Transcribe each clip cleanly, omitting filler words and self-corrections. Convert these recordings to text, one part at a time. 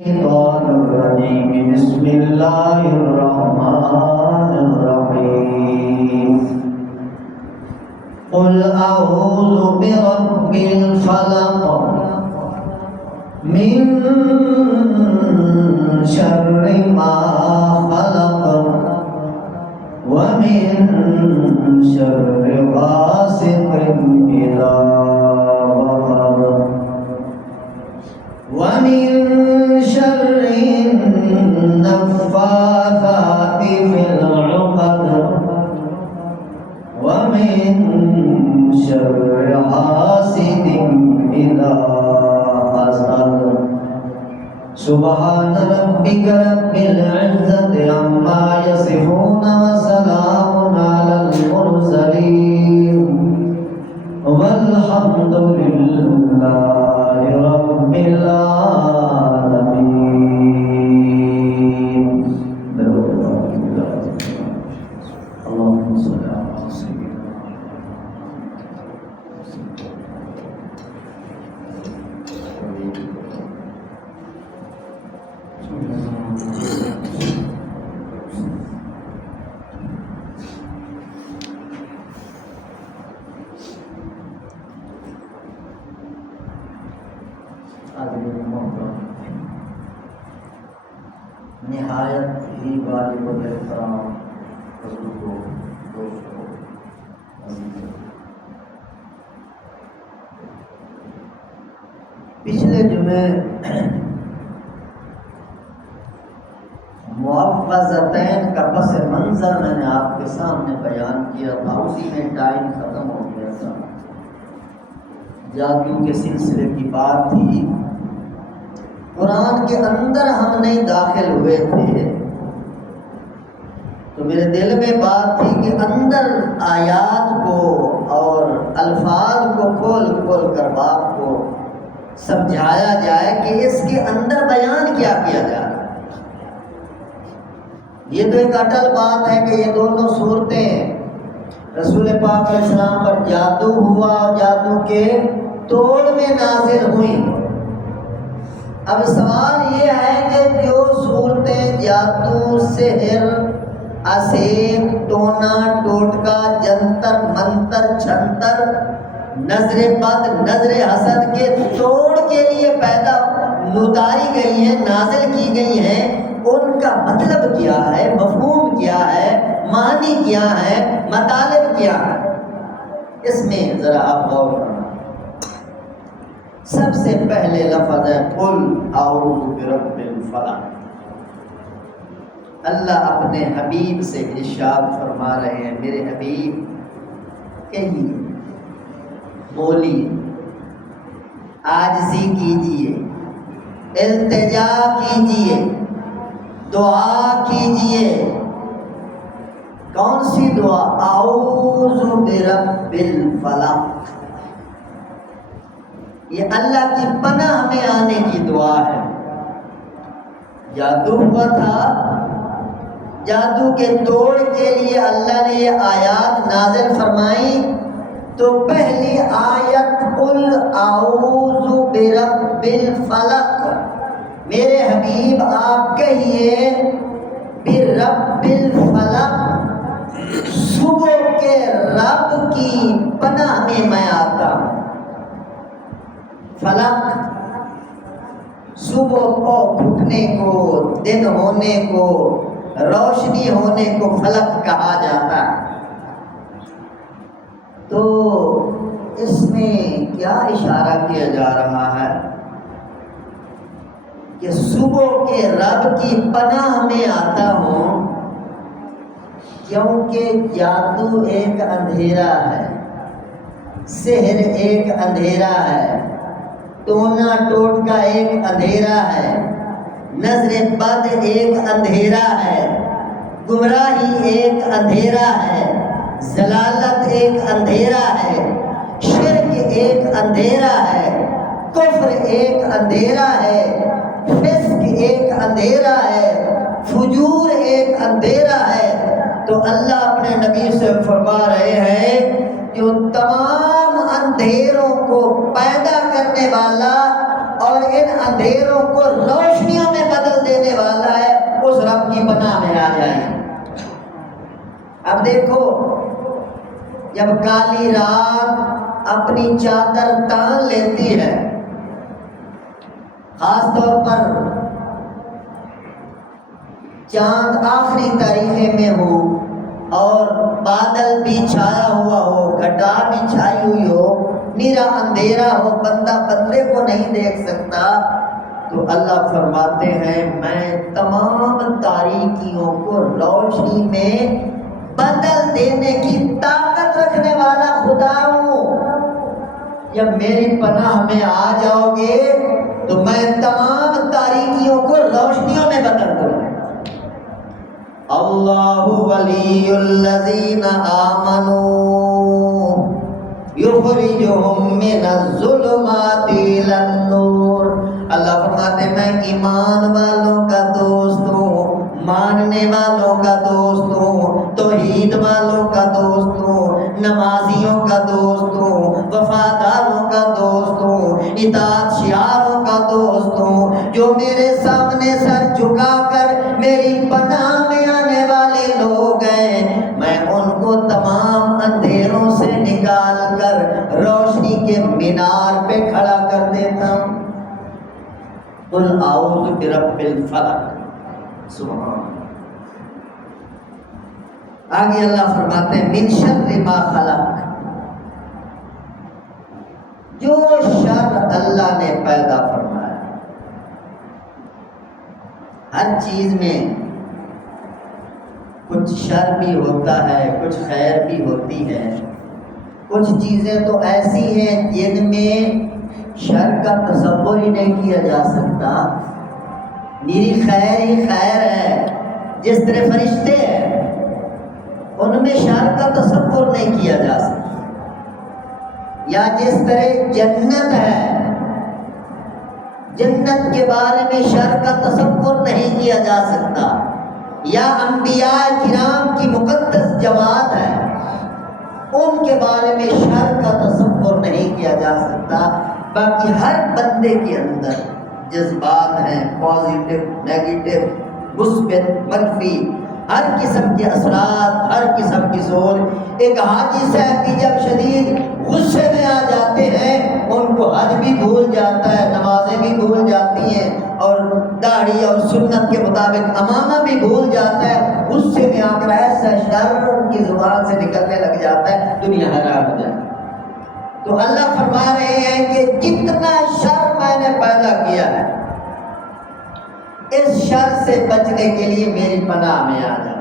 الشيطان الرجيم بسم الله الرحمن الرحيم قل أعوذ برب الفلق من شر ما خلق ومن شر غاسق إذا وقب ومن شر النفاثات في العقد ومن شر حاسد إذا حسد سبحان ربك رب العزة عما يصفون وسلام على المرسلين والحمد لله رب العالمين. اللهم صل على سيدنا نہایت ہی واجب الاحترام بزرگوں دوستوں عزیزوں، پچھلے جمعے معوذتین کا پس منظر میں نے آپ کے سامنے بیان کیا تھا، اسی میں ٹائم ختم ہو گیا تھا۔ جادو کے سلسلے کی بات تھی۔ قرآن کے اندر ہم نہیں داخل ہوئے تھے تو میرے دل میں بات تھی کہ اندر آیات کو اور الفاظ کو کھول کھول کر باپ کو سمجھایا جائے کہ اس کے اندر بیان کیا کیا جا رہا ہے۔ یہ تو ایک اٹل بات ہے کہ یہ دونوں صورتیں رسول پاک علیہ السلام پر جادو ہوا اور جادو کے توڑ میں نازل ہوئیں۔ اب سوال یہ ہے کہ جو صورتیں جادو، سحر، اسیب، ٹونا ٹوٹکا، جنتر منتر، چھنتر، نظر بد، نظر حسد کے توڑ کے لیے پیدا اتاری گئی ہیں، نازل کی گئی ہیں، ان کا مطلب کیا ہے، مفہوم کیا ہے، معنی کیا ہے، مطالب کیا ہے، اس میں ذرا آپ غور کرنا۔ سب سے پہلے لفظ ہے قل اعوذ برب الفلق۔ اللہ اپنے حبیب سے ارشاد فرما رہے ہیں، میرے حبیب کہیے، بولیے، عاجزی کیجیے، التجا کیجیے، دعا کیجیے۔ کون سی دعا؟ اعوذ برب الفلق۔ یہ اللہ کی پناہ میں آنے کی دعا ہے۔ جادو ہوا تھا، جادو کے توڑ کے لیے اللہ نے یہ آیات نازل فرمائی، تو پہلی آیت قل اعوذ برب الفلق، میرے حبیب آپ کہیے برب الفلق، صبح کے رب کی پناہ میں آتا ہوں۔ فلق صبح کو پھٹنے کو، دن ہونے کو، روشنی ہونے کو فلق کہا جاتا ہے۔ تو اس میں کیا اشارہ کیا جا رہا ہے کہ صبح کے رب کی پناہ میں آتا ہوں، کیونکہ جادو ایک اندھیرا ہے، سحر ایک اندھیرا ہے، ٹونا ٹوٹکا ایک اندھیرا ہے، نظر بد ایک اندھیرا ہے، گمراہی ایک اندھیرا ہے، ضلالت ایک اندھیرا ہے، شرک ایک اندھیرا ہے، کفر ایک اندھیرا ہے، فسق ایک اندھیرا ہے، فجور ایک اندھیرا ہے۔ تو اللہ اپنے نبی سے فرما رہے ہیں جو تمام اندھیروں کو پیدا کرنے والا اور ان اندھیروں کو روشنیوں میں دیکھو جب کالی رات اپنی چادر تان لیتی ہے، خاص طور پر چاند آخری تاریخے میں ہو اور بادل بھی چھایا ہوا ہو، گھٹا بھی چھائی ہوئی ہو، نیرا اندھیرا ہو، بندہ بندے کو نہیں دیکھ سکتا، تو اللہ فرماتے ہیں میں تمام تاریکیوں کو روشنی میں بدل دینے کی طاقت رکھنے والا خدا ہوں۔ جب میری پناہ میں آ جاؤ گے تو میں تمام تاریکیوں کو روشنیوں میں بدل دوں گا۔ اللہ ولی الذین آمنوا یخرجہم من الظلمات الی النور۔ اللہ فرماتے ہیں میں ایمان والوں کا دوست ہوں، ماننے والوں کا دوست ہوں، توحید والوں کا دوست ہوں، نمازیوں کا دوست ہوں، وفاداروں کا دوست ہوں، اطاعت شیاروں کا دوست ہوں۔ جو میرے سامنے سر جھکا کر میری پناہ میں آنے والے لوگ ہیں، میں ان کو تمام اندھیروں سے نکال کر روشنی کے مینار پہ کھڑا کر دیتا ہوں۔ قل اعوذ برب الفلق، سبحان اللہ۔ آگے اللہ فرماتے ہیں من شر ما خلق، جو شر اللہ نے پیدا فرمایا۔ ہر چیز میں کچھ شر بھی ہوتا ہے، کچھ خیر بھی ہوتی ہے۔ کچھ چیزیں تو ایسی ہیں جن میں شر کا تصور ہی نہیں کیا جا سکتا، میری خیر ہی خیر ہے۔ جس طرح فرشتے ہیں ان میں شر کا تصور نہیں کیا جا سکتا، یا جس طرح جنت ہے، جنت کے بارے میں شر کا تصور نہیں کیا جا سکتا، یا انبیاء کرام کی مقدس جماعت ہے ان کے بارے میں شر کا تصور نہیں کیا جا سکتا۔ باقی ہر بندے کے اندر جذبات ہیں، پازیٹیو، نیگیٹو، مثبت، منفی، ہر قسم کے اثرات، ہر قسم کی سوچ۔ ایک حاجی صاحب بھی جب شدید غصے میں آ جاتے ہیں ان کو حج بھی بھول جاتا ہے، نمازیں بھی بھول جاتی ہیں، اور داڑھی اور سنت کے مطابق امامہ بھی بھول جاتا ہے۔ غصے میں آ کر ایسا شر ان کی زبان سے نکلنے لگ جاتا ہے، دنیا حیران ہو جاتی ہے۔ تو اللہ فرما رہے ہیں کہ جتنا شر میں نے پیدا کیا ہے، اس شر سے بچنے کے لیے میری پناہ میں آ جا۔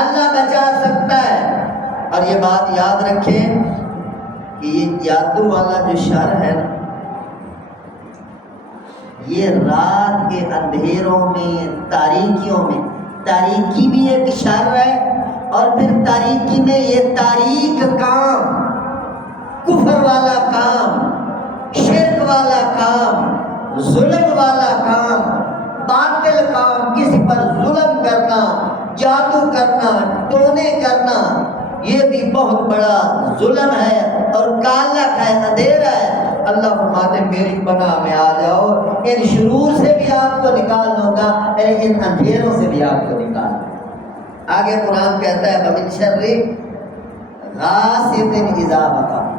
اللہ بچا سکتا ہے۔ اور یہ بات یاد رکھیں کہ یہ جادو والا جو شر ہے نا، یہ رات کے اندھیروں میں، تاریکیوں میں، تاریکی بھی ایک شر ہے، اور پھر تاریکی میں یہ تاریک کام، کفر والا کام، شرک والا کام، ظلم والا کام، باطل کام، کسی پر ظلم کرنا، جادو کرنا، ٹونے کرنا، یہ بھی بہت بڑا ظلم ہے اور کالک ہے، اندھیرا ہے۔ اللہ فرماتے ہیں میری پناہ میں آ جاؤ، ان شرور سے بھی آپ کو نکال لوں گا، ان اندھیروں سے بھی آپ کو نکال لوں گا۔ آگے قرآن کہتا ہے وَمِن شَرِّ غَاسِقٍ إِذَا وَقَبَ۔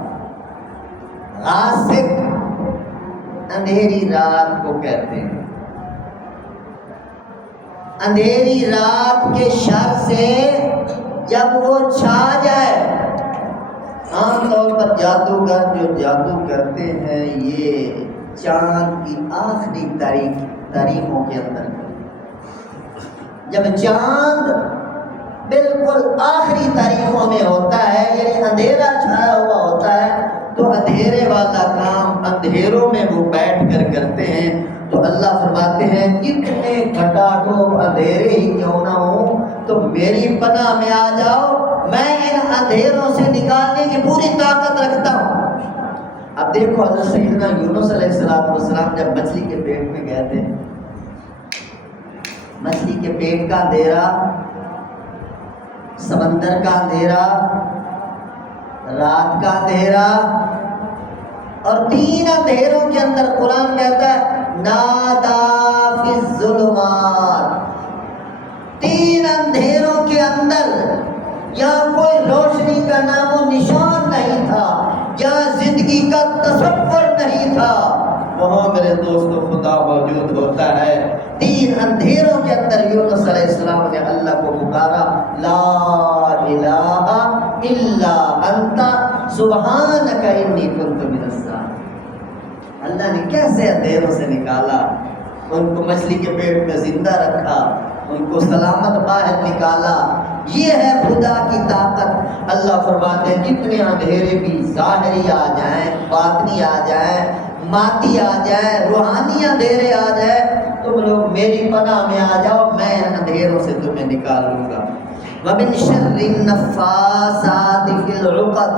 غاسق اندھیری رات کو کہتے ہیں۔ اندھیری رات کے شر سے جب وہ چھا جائے، عام طور پر جادوگر جو جادو کرتے ہیں یہ چاند کی آخری تاریخوں کے اندر، جب چاند بالکل آخری تاریخوں میں ہوتا ہے، یعنی اندھیرا چھایا ہوا ہوتا ہے، تو اندھیرے والا کام اندھیروں میں وہ بیٹھ کر کرتے ہیں۔ تو اللہ فرماتے ہیں کتنے گھٹاٹو اندھیرے ہی کیوں نہ ہوں، تو میری پناہ میں آ جاؤ، میں ان اندھیروں سے نکالنے کی پوری طاقت رکھتا ہوں۔ اب دیکھو حضرت سیدنا یونس علیہ السلام جب مچھلی کے پیٹ میں گئے تھے، مچھلی کے پیٹ کا اندھیرا، سمندر کا اندھیرا، رات کا اندھیرا، اور تین اندھیروں کے اندر قرآن کہتا ہے نادا فی الظلمات، تین اندھیروں کے اندر اندر جہاں کوئی روشنی کا نام و نشان نہیں تھا، جہاں زندگی کا تصور نہیں تھا، وہاں میرے دوستو خدا موجود ہوتا ہے۔ 3 اندھیروں کے اندر یونس علیہ السلام نے اللہ کو پکارا، لا الہ الا انت سبحانک انی کنت من الظالمین۔ اللہ نے کیسے اندھیروں سے نکالا، ان کو مچھلی کے پیٹ میں زندہ رکھا، ان کو سلامت باہر نکالا۔ یہ ہے خدا کی طاقت۔ اللہ فرماتے ہیں جتنے اندھیرے بھی ظاہری آ جائیں، باطنی آ جائیں، مادی آ جائیں، روحانی اندھیرے آ جائیں، تم لوگ میری پناہ میں آ جاؤ، میں ان اندھیروں سے تمہیں نکالوں گا۔ وَمِن شَرِّ النَّفَّاثَاتِ فِي الْعُقَدِ۔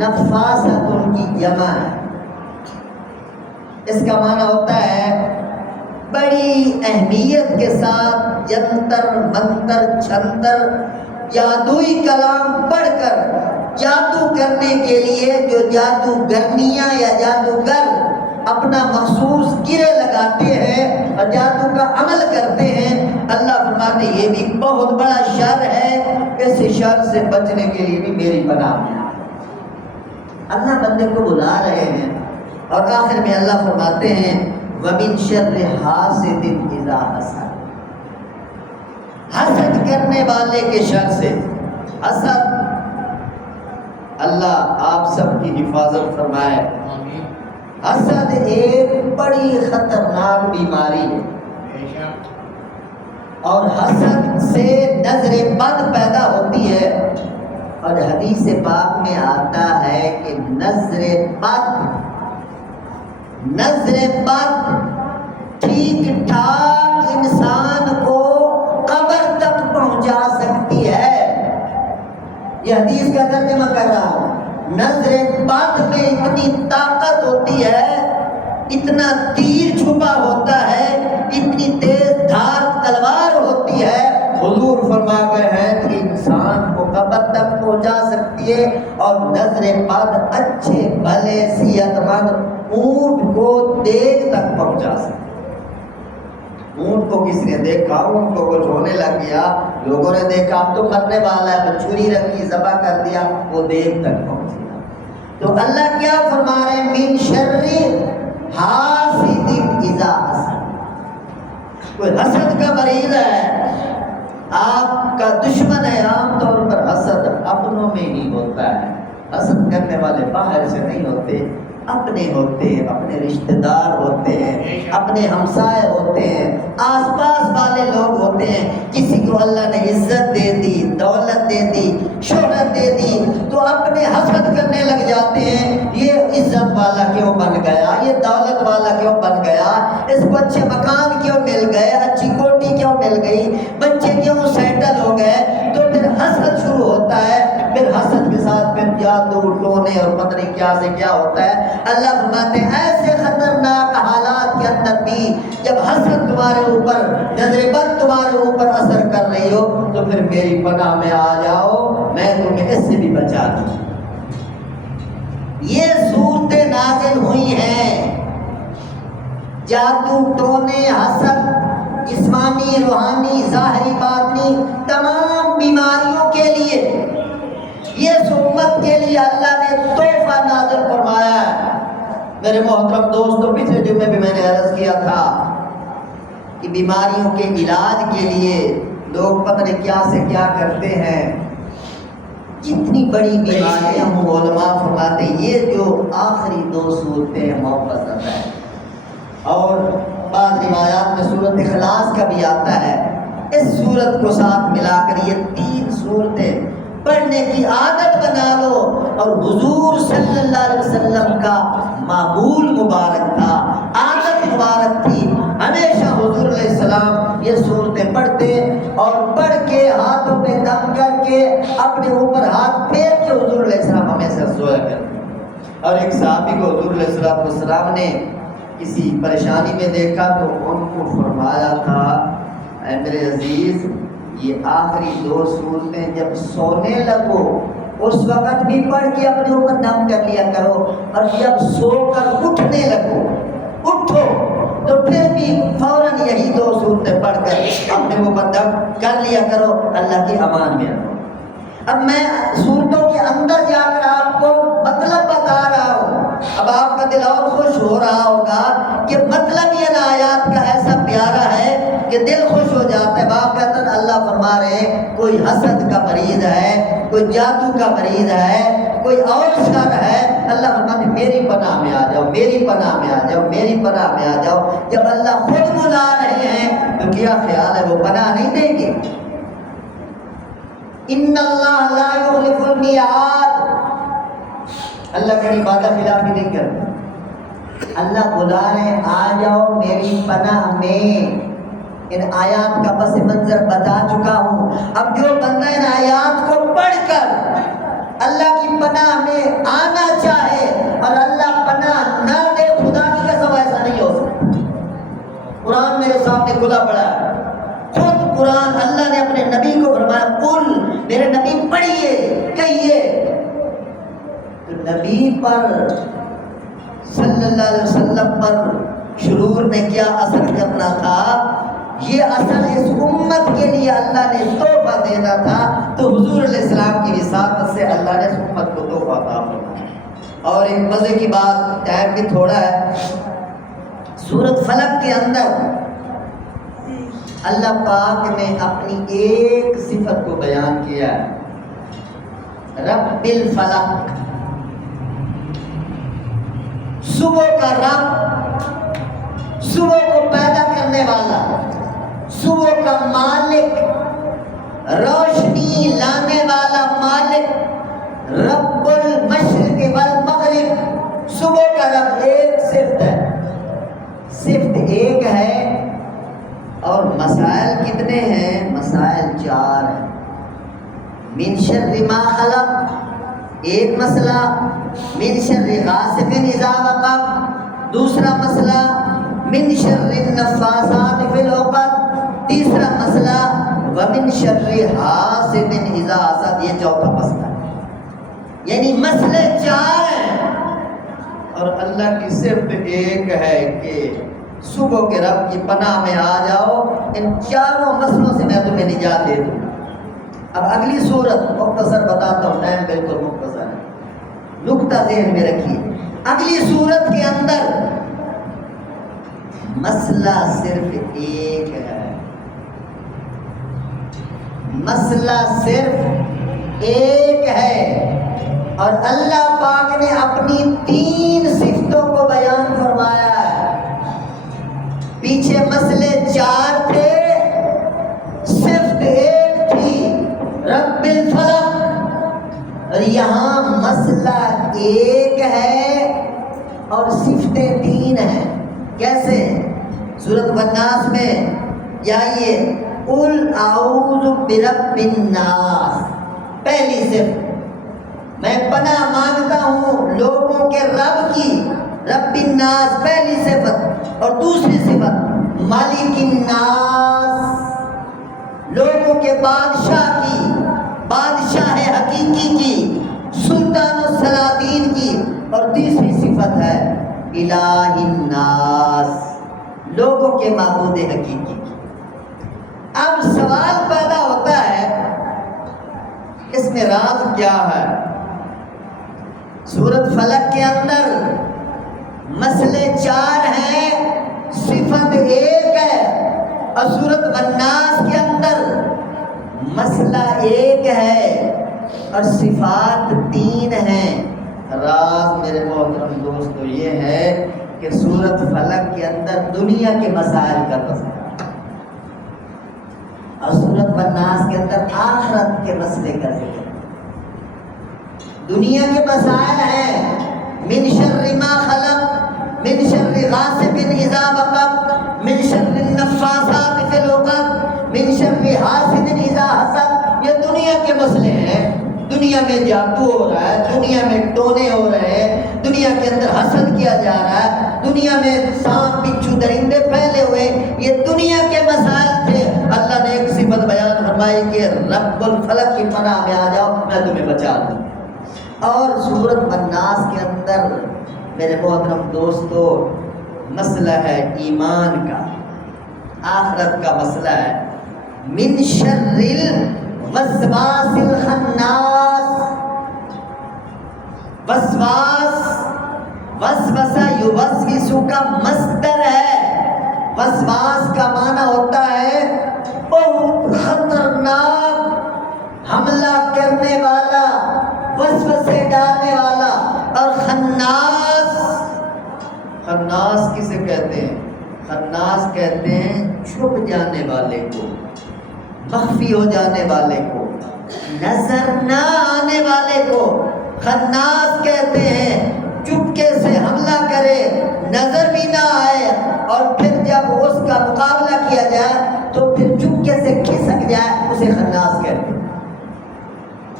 نفاست ان کی جمع ہے، اس کا معنی ہوتا ہے بڑی اہمیت کے ساتھ جنتر منتر چھنتر جادوئی کلام پڑھ کر جادو کرنے کے لیے جو جادوگرنیاں یا جادوگر اپنا مخصوص گرے لگاتے ہیں اور جادو کا عمل کرتے ہیں، اللہ فرماتے ہیں یہ بھی بہت بڑا شر ہے، اس شر سے بچنے کے لیے بھی میری پناہ میں آ۔ اللہ بندے کو بلا رہے ہیں اور آخر میں اللہ فرماتے ہیں وَمِن شَرِّ حَاسِدٍ إِذَا حَسَدَ۔ حسد کرنے والے کے شر سے۔ حسد، اللہ آپ سب کی حفاظت فرمائے۔ حسد ایک بڑی خطرناک بیماری ہے اور حسد سے نظر بد پیدا ہوتی ہے، اور حدیث پاک میں آتا ہے کہ نظر بد ٹھیک ٹھاک انسان کو قبر تک پہنچا سکتی ہے۔ یہ حدیث کا ترجمہ کر رہا ہوں۔ نظر بد میں اتنی طاقت ہوتی ہے، اتنا تیر چھپا ہوتا ہے، اتنی تیز دھار تلوار ہوتی ہے، حضور فرما گئے ہیں کہ انسان کو قبر تک پہنچا سکتی ہے۔ اور نظر بد اچھے بھلے صحت مند اونٹ کو دیگ تک پہنچا سکتی ہے۔ اونٹ کو کس نے دیکھا، اونٹ کو کچھ ہونے لگ گیا، لوگوں نے دیکھا اب تو مرنے والا ہے، چھری رکھی ذبح کر دیا، وہ دیگ تک پہنچ گیا۔ تو اللہ کیا فرما رہے ہیں، من شر حاسد اذا حسد۔ کوئی حسد کا مریض ہے، آپ کا دشمن ہے، عام طور پر حسد اپنوں میں ہی ہوتا ہے۔ حسد کرنے والے باہر سے نہیں ہوتے، اپنے ہوتے ہیں، اپنے رشتہ دار ہوتے ہیں، اپنے ہمسائے ہوتے ہیں، آس پاس والے لوگ ہوتے ہیں۔ کسی کو اللہ نے عزت دے دی، دولت دے دی، شہرت دے دی تو اپنے حسد کرنے لگ جاتے ہیں، یہ عزت والا کیوں بن گیا، یہ دولت والا کیوں بن گیا، اس کو اچھے مکان کیوں مل گئے، اچھی کوٹھی کیوں مل گئی، بچے کیوں سیٹل ہو گئے، تو پھر حسد شروع ہوتا ہے۔ پھر حسد کے ساتھ پھر جادو ٹونے اور پتہ نہیں کیا سے کیا ہوتا ہے۔ اللہ فرماتے ہیں ایسے خطرناک حالات کے اندر بھی جب حسد تمہارے اوپر، نظر بد تمہارے اوپر اثر کر رہی ہو تو پھر میری پناہ میں آ جاؤ، میں تمہیں اس سے بھی بچا دوں۔ یہ صورتیں نازل ہوئی ہیں جادو ٹونے حسد، جسمانی روحانی ظاہری باطنی تمام بیماریوں کے لیے۔ یہ امت کے لیے اللہ نے تحفہ نازل فرمایا ہے۔ میرے محترم دوستو، پچھلے جمعے بھی میں نے عرض کیا تھا کہ بیماریوں کے علاج کے لیے لوگ پتہ نہیں کیا سے کیا کرتے ہیں۔ جتنی بڑی بیماریاں ہوں، علماء فرماتے ہیں یہ جو آخری 2 صورتیں محفظت ہے، اور بعض روایات میں سورۃ اخلاص کا بھی آتا ہے، اس سورت کو ساتھ ملا کر یہ 3 صورتیں پڑھنے کی عادت بنا لو۔ اور حضور صلی اللہ علیہ وسلم کا معمول مبارک تھا، عادت مبارک تھی، ہمیشہ حضور علیہ السلام یہ صورتیں پڑھتے اور پڑھ کے ہاتھوں پہ دم کر کے اپنے اوپر ہاتھ پھیر کے حضور علیہ السلام ہمیشہ سویا کرتے۔ اور ایک صحابی کو حضور علیہ السلام نے کسی پریشانی میں دیکھا تو ان کو فرمایا تھا، اے میرے عزیز، یہ آخری 2 صورتیں جب سونے لگو اس وقت بھی پڑھ کے اپنے اوپر دم کر لیا کرو، اور جب سو کر اٹھنے لگو، اٹھو تو پھر بھی فوراً یہی 2 صورتیں پڑھ کر اپنے وہ بندہ کر لیا کرو، اللہ کی امان میں رہو۔ اب میں صورتوں کے اندر جا کر آپ کو مطلب بتا رہا ہوں، اب آپ کا دل اور خوش ہو رہا ہوگا کہ مطلب یہ آیات کا ایسا پیارا ہے کہ دل خوش ہو جاتا ہے۔ باپ کہتا ہے اللہ فرما رہے ہیں کوئی حسد کا مریض ہے، کوئی جادو کا مریض ہے، کوئی اور شر ہے، اللہ فرماتے ہیں میری پناہ میں آ جاؤ، میری پناہ میں آ جاؤ، میری پناہ میں آ جاؤ۔ جب اللہ خود بلا رہے ہیں تو کیا خیال ہے وہ پناہ نہیں دیں گے؟ ان اللہ لا یخلف المیعاد، اللہ کہیں وعدہ خلافی نہیں کرتا۔ اللہ بلا رہے آ جاؤ میری پناہ میں۔ ان آیات کا پس منظر بتا چکا ہوں۔ اب جو بندہ ان آیات کو پڑھ کر اللہ کی پناہ میں آنا چاہے اور اللہ پناہ نہ دے، خدا کی قسم ایسا نہیں ہو سکتا۔ قرآن میرے سامنے کھلا پڑا ہے، خود قرآن اللہ نے اپنے نبی کو فرمایا قل، میرے نبی پڑھیے، کہیے۔ تو نبی پر صلی اللہ علیہ وسلم پر شرور نے کیا اثر کرنا تھا، یہ اثر اس امت کے لیے اللہ نے تحفہ دینا تھا، تو حضور علیہ السلام کی وصاحت سے اللہ نے اس امت کو تحفہ عطا فرمایا۔ اور ایک مزے کی بات، ٹائم بھی تھوڑا ہے، سورۃ فلق کے اندر اللہ پاک نے اپنی ایک صفت کو بیان کیا ہے، رب الفلق، صبح کا رب، صبح کو پیدا کرنے والا، صبح کا مالک، روشنی لانے والا مالک، رب المشرق والمغرب، صبح کا رب ایک صفت ہے، صفت ایک ہے، اور مسائل کتنے ہیں؟ مسائل 4 ہیں۔ من شر ما خلق ایک مسئلہ، من شر غاسق اذا وقب دوسرا مسئلہ، من شر النفاثات فی العقد تیسرا مسئلہ، ومن شر حاسد اذا حسد یہ چوتھا مسئلہ ہے۔ یعنی مسئلے 4 ہیں اور اللہ کی صرف ایک ہے کہ صبح کے رب کی پناہ میں آ جاؤ، ان 4 مسئلوں سے میں تمہیں نجات دے دوں۔ اب اگلی صورت مختصر بتاتا ہوں، ٹائم بالکل مختصر ہے، نقطہ ذہن میں رکھیے۔ اگلی صورت کے اندر مسئلہ صرف ایک ہے، مسئلہ صرف ایک ہے، اور اللہ پاک نے اپنی 3 صفتوں کو بیان فرمایا ہے۔ پیچھے مسئلے 4 تھے، صفت ایک تھی رب الفلق، اور یہاں مسئلہ ایک ہے اور صفتیں 3 ہیں۔ کیسے؟ سورۃ الناس میں جائیے، قل اعوذ برب الناس، پہلی صفت میں پناہ مانگتا ہوں لوگوں کے رب کی، رب الناس پہلی صفت، اور دوسری صفت مالک الناس، لوگوں کے بادشاہ کی، بادشاہ حقیقی کی، سلطان السلاطین کی، اور تیسری صفت ہے الہ الناس، لوگوں کے معبود حقیقی کی۔ اب سوال پیدا ہوتا ہے اس میں راز کیا ہے؟ سورۃ فلق کے اندر مسئلے 4 ہیں، صفت ایک ہے، اور سورۃ الناس کے اندر مسئلہ ایک ہے اور صفات 3 ہیں۔ راز میرے محترم دوستو یہ ہے کہ سورۃ فلق کے اندر دنیا کے مسائل کا تذکرہ اور سورۃ الناس کے اندر آخرت کے مسئلے کا ذکر۔ دنیا کے مسائل ہیں من شر ما خلق، من شر غاسق اذا وقب، من شر النفاثات فی العقد، من شر حاسد اذا حسد، یہ دنیا کے مسئلے ہیں۔ دنیا میں جادو ہو رہا ہے، دنیا میں ٹونے ہو رہے ہیں، دنیا کے اندر حسد کیا جا رہا ہے، دنیا میں سانپ بچھو درندے پھیلے ہوئے، یہ دنیا کے مسائل تھے۔ اللہ نے ایک صفت بیان فرمائی کہ رب الفلق کی پناہ میں آ جاؤ، میں تمہیں بچا دوں۔ اور سورۃ الناس کے اندر میرے محترم دوستو مسئلہ ہے ایمان کا، آخرت کا مسئلہ ہے. من شر الوسواس الخناس. وسواس وسوسہ یوسوس کا مصدر ہے. وسواس کا معنی ہوتا ہے بہت خطرناک حملہ کرنے والا، وسوسے ڈالنے والا. اور خناس، خناس کسے کہتے ہیں؟ خناس کہتے ہیں چھپ جانے والے کو، مخفی ہو جانے والے کو، نظر نہ آنے والے کو خناس کہتے ہیں. چپکے سے حملہ کرے، نظر بھی نہ آئے، اور پھر جب اس کا مقابلہ کیا جائے تو پھر چپکے سے کھسک جائے، اسے خناس کہتے ہیں.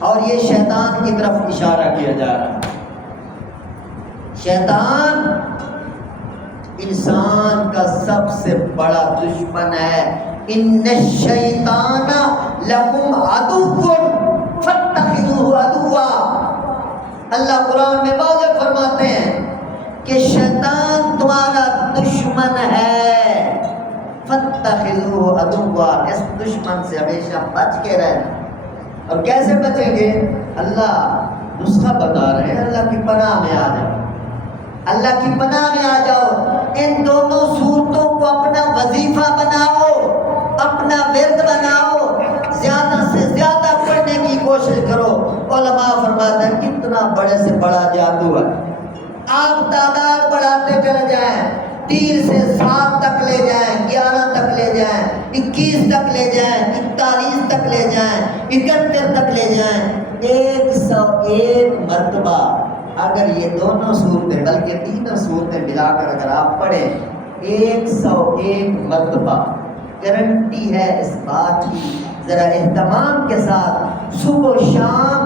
اور یہ شیطان کی طرف اشارہ کیا جا رہا ہے. شیطان انسان کا سب سے بڑا دشمن ہے. ان الشیطان لکم عدو فاتخذوہ عدوا. اللہ قرآن میں واضح فرماتے ہیں کہ شیطان تمہارا دشمن ہے. فاتخذوہ عدوا. اس دشمن سے ہمیشہ بچ کے رہنا. اور کیسے بچیں گے؟ اللہ نسخہ بتا رہے ہیں. اللہ کی پناہ میں آ جاؤ، اللہ کی پناہ میں آ جاؤ. ان دونوں صورتوں کو اپنا وظیفہ بناؤ، اپنا ورد بناؤ، زیادہ سے زیادہ پڑھنے کی کوشش کرو. علماء فرماتے ہیں کتنا بڑے سے بڑا جادو ہے. آپ تعداد بڑھاتے چلے جائیں، 3 سے 7 تک لے جائیں، 11 تک لے جائیں، 21 تک لے جائیں، 41 تک لے جائیں، 71 تک لے جائیں. 101 مرتبہ اگر یہ دونوں صورتیں بلکہ تینوں صورتیں ملا کر اگر آپ پڑھیں 101 مرتبہ، گارنٹی ہے اس بات کی. ذرا اہتمام کے ساتھ صبح و شام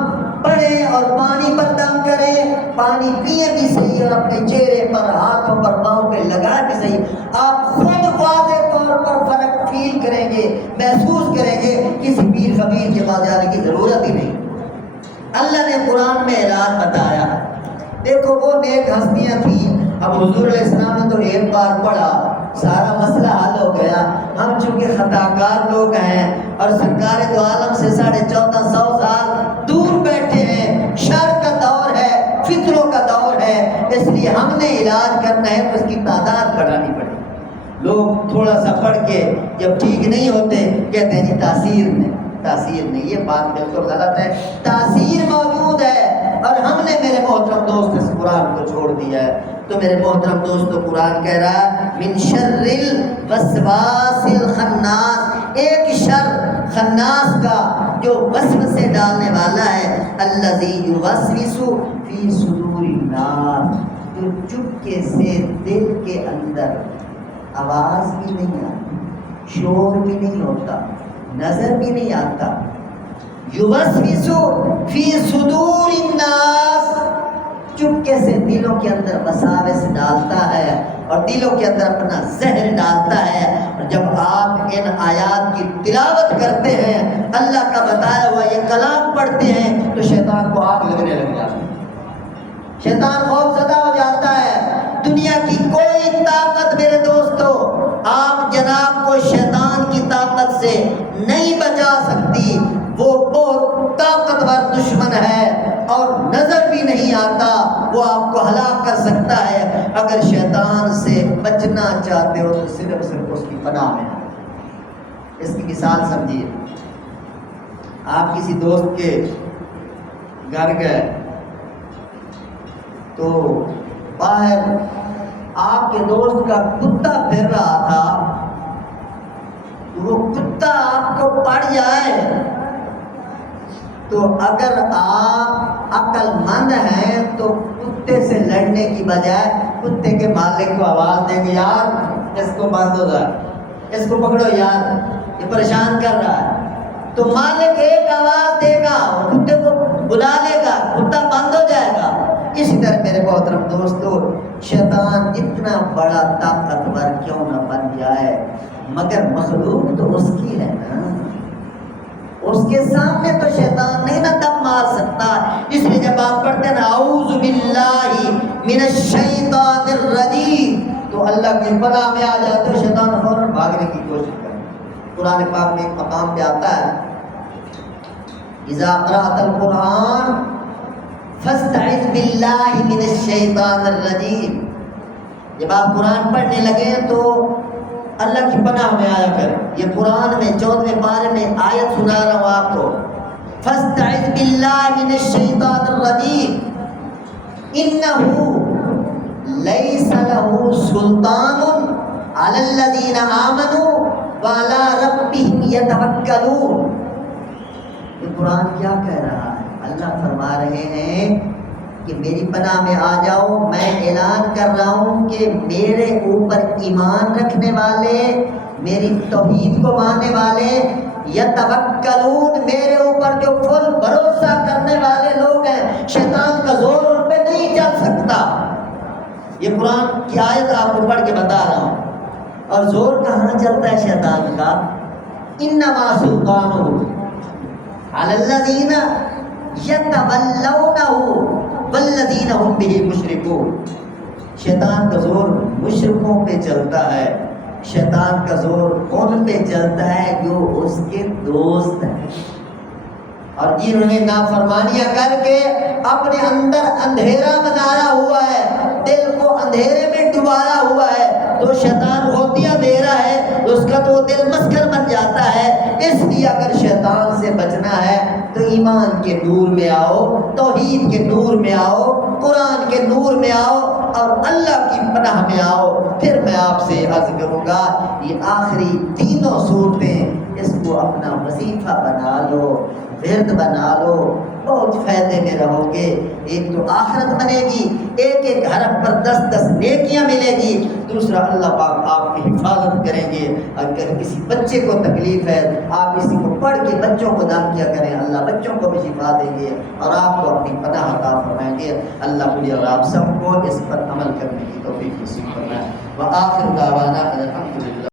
پڑھیں اور پانی پر دم کریں. پانی پیے بھی صحیح اور اپنے چہرے پر، ہاتھوں پر، پاؤں پہ لگائے بھی صحیح. آپ خود واضح طور پر فرق فیل کریں گے، محسوس کریں گے. کسی پیر فقیر کے پاس جانے کی ضرورت ہی نہیں. اللہ نے قرآن میں علاج بتایا. دیکھو وہ نیک ہستیاں تھیں. اب حضور علیہ السلام نے تو ایک بار پڑھا، سارا مسئلہ حل ہو گیا. ہم چونکہ خطا کار لوگ ہیں اور سرکار دو عالم سے 1450 سال دور بیٹھے ہیں، شر کا دور ہے، فطروں کا دور ہے، اس لیے ہم نے علاج کرنا ہے تو اس کی تعداد بڑھانی پڑے. لوگ تھوڑا سا پڑھ کے جب ٹھیک نہیں ہوتے کہتے ہیں جی تاثیر نہیں. یہ بات بالکل غلط ہے. تاثیر موجود ہے. اور ہم نے میرے محترم دوست اس قرآن کو چھوڑ دیا ہے. تو میرے محترم دوستو قرآن کہہ رہا ہے من شر الوسواس الخناس. ایک شر خناس کا جو وسوسے ڈالنے والا ہے. الذی یوسوس فی صدور الناس. جو چپکے سے دل کے اندر، آواز بھی نہیں آتی، شور بھی نہیں ہوتا، نظر بھی نہیں آتا. یوسوس فی صدور الناس. چپکے سے دلوں کے اندر وساوس ڈالتا ہے اور دلوں کے اندر اپنا زہر ڈالتا ہے. اور جب آپ ان آیات کی تلاوت کرتے ہیں، اللہ کا بتایا ہوا یہ کلام پڑھتے ہیں، تو شیطان کو آگ لگنے لگ جاتی ہے. شیطان خوف زدہ ہو جاتا ہے. دنیا کی کوئی طاقت میرے دوستو آپ جناب کو شیطان کی طاقت سے نہیں بچا سکتی. وہ بہت طاقتور دشمن ہے اور نظر بھی نہیں آتا. وہ آپ کو ہلاک کر سکتا ہے. اگر شیطان سے بچنا چاہتے ہو تو صرف اس کی پناہ میں. اس کی مثال سمجھیے. آپ کسی دوست کے گھر گئے تو باہر آپ کے دوست کا کتا پھر رہا تھا. وہ کتا آپ کو پڑ جائے تو اگر آپ عقل مند ہیں تو کتے سے لڑنے کی بجائے کتے کے مالک کو آواز دیں گے یار اس کو بند ہو جائے، اس کو پکڑو یار یہ پریشان کر رہا ہے. تو مالک ایک آواز دے گا، کتے کو بلا لے گا، کتا بند ہو جائے گا. اسی طرح میرے محترم دوستو شیطان اتنا بڑا طاقتور کیوں نہ بن جائے مگر مخلوق تو اس کی ہے نا. اس کے سامنے تو شیطان نہیں نہ دم مار سکتا. اس لیے جب آپ پڑھتے ہیں اعوذ باللہ من الشیطان الرجیم تو اللہ کی پناہ میں آ جاتے ہو شیطان فوراً بھاگنے کی کوشش کرے. قرآن پاک میں ایک مقام پہ آتا ہے اذا قرأت القرآن فاستعذ باللہ من الشیطان الرجیم. جب آپ قرآن پڑھنے لگے تو اللہ کی پناہ میں آیا کریں. یہ قرآن میں 14ویں پارے میں آیت سنا رہا ہوں آپ کو. فاستعذ باللہ من الشیطان الرجیم انہ لیس لہ سلطان علی الذین آمنوا وعلی ربہم یتوکلون. یہ قرآن کیا کہہ رہا ہے؟ اللہ فرما رہے ہیں کہ میری پناہ میں آ جاؤ. میں اعلان کر رہا ہوں کہ میرے اوپر ایمان رکھنے والے، میری توحید کو ماننے والے، یتوکلون میرے اوپر جو فل بھروسہ کرنے والے لوگ ہیں، شیطان کا زور ان پہ نہیں چل سکتا. یہ قرآن کی آیت آپ کو پڑھ کے بتا رہا ہوں. اور زور کہاں چلتا ہے شیطان کا؟ انما سلطانہ علی الذین یتولونہ والذین هم به مشرکون. شیطان کا زور مشرکوں پہ چلتا ہے. شیطان کا زور ان پہ چلتا ہے جو اس کے دوست ہیں اور جنہوں نے نافرمانیاں کر کے اپنے اندر اندھیرا بنایا ہوا ہے، دل کو اندھیرے میں ڈبایا ہوا ہے. تو شیطان غوطیاں دے رہا ہے، اس کا تو دل مسکر بن جاتا ہے. اس لیے اگر شیطان سے بچنا ہے تو ایمان کے نور میں آؤ، توحید کے نور میں آؤ، قرآن کے نور میں آؤ اور اللہ کی پناہ میں آؤ. پھر میں آپ سے عرض کروں گا یہ آخری تینوں صورتیں اس کو اپنا وظیفہ بنا لو، ورد بنا لو، بہت فائدے میں رہو گے. ایک تو آخرت بنے گی، ایک ایک حرف پر 10 نیکیاں ملے گی. دوسرا اللہ پاک آپ کی حفاظت کریں گے. اگر کسی بچے کو تکلیف ہے آپ اسی کو پڑھ کے بچوں کو دان کیا کریں، اللہ بچوں کو بھی شفا دیں گے اور آپ کو اپنی پناہ عطا فرمائیں گے. اللہ مجھے اور آپ سب کو اس پر عمل کرنے کی توفیق نصیب فرمائے. وآخر دعوانا الحمدللہ.